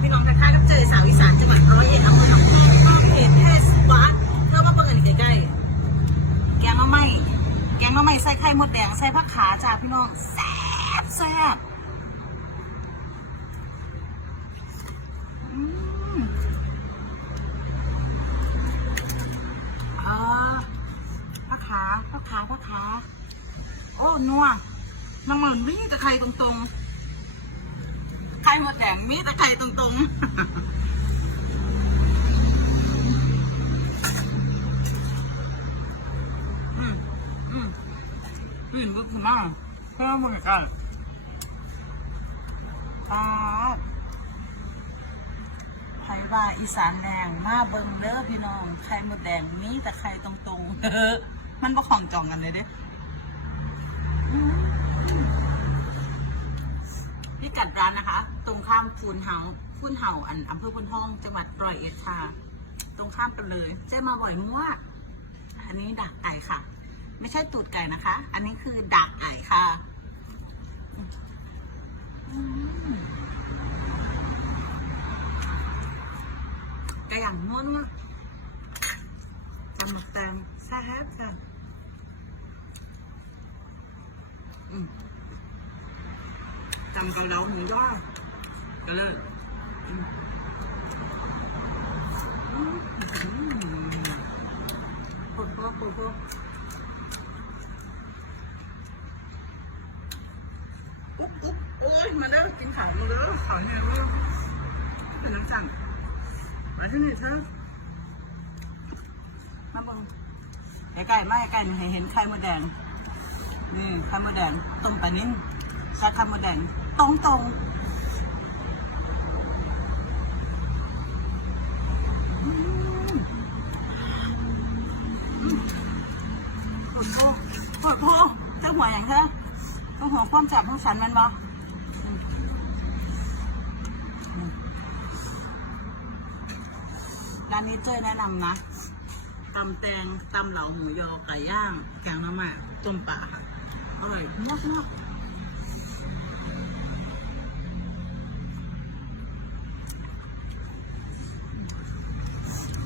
พี่น้องกันค่ะกับเจอสาวอีสานจังหวัด101อำเภอหนองบัวเขตเทศบาลเพื่อมาเปิดกันใกล้ๆแกงมะไม่ใส่ไข่มดแดงใส่ผักขาจ้าพี่น้องแซ่บผักขาโอ้นัวน้ำเหมือนมีแต่ไข่ตรงๆไข่มดแดงมีแต่ไข่ตรงๆกลิ่นก็คือมากเพิ่มมากันไข่บาอีสานแดงมาเบิ่งเด้อพี่น้องไข่มดแดงมีแต่ไข่ตรงๆมันบ่ของจองกันเลยเด้พี่กัดร้านนะคะตรงข้ามฟูนเฮาอำเภอพุนห้องจังหวัด101ค่ะตรงข้ามกันเลยเจ๊มาบ่อยมากอันนี้ดักไก่ค่ะไม่ใช่ตูดไก่นะคะอันนี้คือดักไก่ค่ะไก่อย่างนุ่นจำหมึกแตงแซ่บค่ะจำกระเดาหมูย่อกันเลยปุ๊บโอ้ยมาเด้อกินขาวมาเด้อขาวเนี่ยเด้อเป็นน้ำสั่งไปที่นี่เธอมาบังไก่ไม่ไก่เห็นไข่มดแดงนี่ไข่มดแดงต้มปลานิ่มใส่ไข่มดแดงตรงโอ้โหเจ้าหัวอย่างเธอต้องหัวความจับของฉันมันบ่ร้านนี้เจ้ยแนะนำนะตำแตงตำเหลาหมูยอไก่ย่างแกงน้ำมันต้มปลาค่ะอร่อยมาก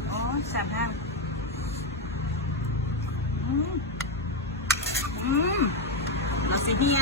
โอ้แซ่บแห้งลาซาเนีย